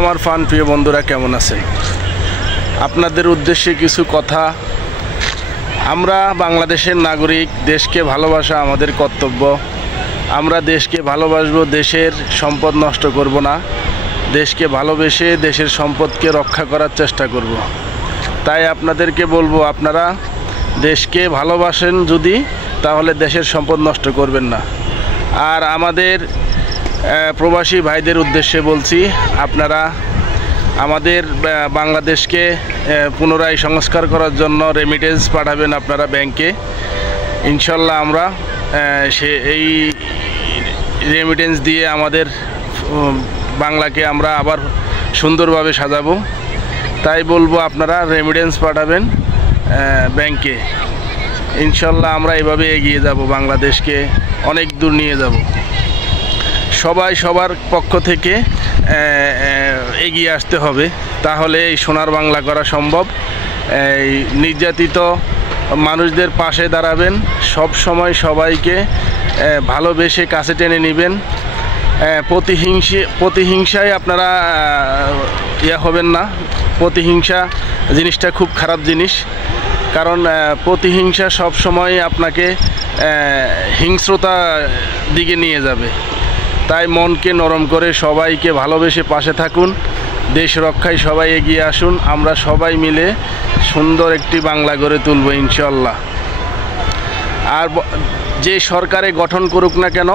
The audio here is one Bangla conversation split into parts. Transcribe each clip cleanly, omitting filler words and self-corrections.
আমার ফান প্রিয় বন্ধুরা কেমন আছেন? আপনাদের উদ্দেশ্যে কিছু কথা। আমরা বাংলাদেশের নাগরিক, দেশকে ভালোবাসা আমাদের কর্তব্য। আমরা দেশকে ভালোবাসবো, দেশের সম্পদ নষ্ট করব না, দেশকে ভালোবেসে দেশের সম্পদকে রক্ষা করার চেষ্টা করব। তাই আপনাদেরকে বলবো, আপনারা দেশকে ভালোবাসেন যদি, তাহলে দেশের সম্পদ নষ্ট করবেন না। আর আমাদের প্রবাসী ভাইদের উদ্দেশ্যে বলছি, আপনারা আমাদের বাংলাদেশকে পুনরায় সংস্কার করার জন্য রেমিটেন্স পাঠাবেন আপনারা ব্যাংকে। ইনশাল্লাহ আমরা এই রেমিটেন্স দিয়ে আমাদের বাংলাকে আমরা আবার সুন্দরভাবে সাজাবো। তাই বলবো আপনারা রেমিটেন্স পাঠাবেন ব্যাংকে। ইনশাল্লাহ আমরা এভাবে এগিয়ে যাব, বাংলাদেশকে অনেক দূর নিয়ে যাব। সবাই সবার পক্ষ থেকে এগিয়ে আসতে হবে, তাহলে এই সোনার বাংলা করা সম্ভব। এই নির্যাতিত মানুষদের পাশে দাঁড়াবেন, সব সময় সবাইকে ভালোবেসে কাছে টেনে নেবেন। প্রতিহিংসায় আপনারা হবেন না। প্রতিহিংসা জিনিসটা খুব খারাপ জিনিস, কারণ প্রতিহিংসা সব সময় আপনাকে হিংস্রতা দিকে নিয়ে যাবে। তাই মনকে নরম করে সবাইকে ভালোবেসে পাশে থাকুন, দেশ রক্ষায় সবাই এগিয়ে আসুন। আমরা সবাই মিলে সুন্দর একটি বাংলা গড়ে তুলব ইনশাল্লাহ। আর যে সরকারে গঠন করুক না কেন,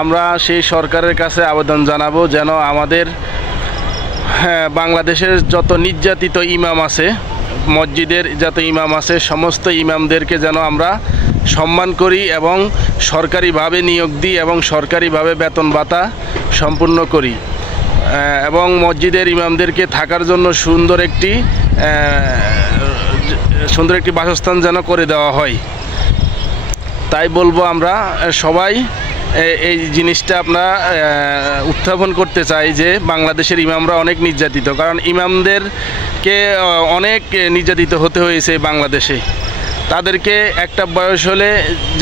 আমরা সেই সরকারের কাছে আবেদন জানাবো যেন আমাদের বাংলাদেশের যত নির্যাতিত ইমাম আছে, মসজিদের যত ইমাম আছে, সমস্ত ইমামদেরকে যেন আমরা সম্মান করি এবং সরকারিভাবে নিয়োগ দিই এবং সরকারিভাবে বেতন ভাতা সম্পূর্ণ করি, এবং মসজিদের ইমামদেরকে থাকার জন্য সুন্দর একটি বাসস্থান যেন করে দেওয়া হয়। তাই বলবো, আমরা সবাই এই জিনিসটা আপনারা উত্থাপন করতে চাই যে বাংলাদেশের ইমামরা অনেক নির্যাতিত, কারণ ইমামদেরকে অনেক নির্যাতিত হতে হয়েছে বাংলাদেশে। তাদেরকে একটা বয়স হলে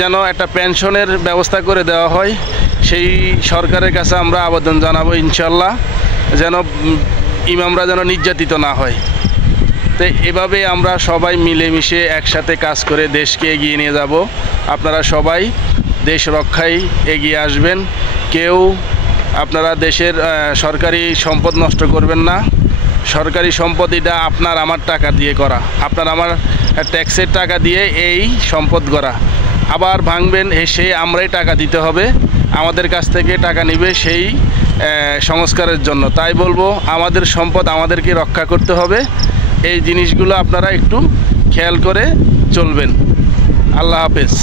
যেন একটা পেনশনের ব্যবস্থা করে দেওয়া হয়, সেই সরকারের কাছে আমরা আবেদন জানাবো ইনশাল্লাহ, যেন ইমামরা যেন নির্যাতিত না হয়। তো এভাবে আমরা সবাই মিলেমিশে একসাথে কাজ করে দেশকে এগিয়ে নিয়ে যাব। আপনারা সবাই দেশ রক্ষায় এগিয়ে আসবেন। কেউ আপনারা দেশের সরকারি সম্পদ নষ্ট করবেন না। সরকারি সম্পদ এটা আপনার আমার টাকা দিয়ে করা, আপনার আমার ট্যাক্সের টাকা দিয়ে এই সম্পদ গড়া। আবার ভাঙবেন, সেই আমরাই টাকা দিতে হবে, আমাদের কাছ থেকে টাকা নেবে সেই সংস্কারের জন্য। তাই বলবো, আমাদের সম্পদ আমাদেরকে রক্ষা করতে হবে। এই জিনিসগুলো আপনারা একটু খেয়াল করে চলবেন। আল্লাহ হাফেজ।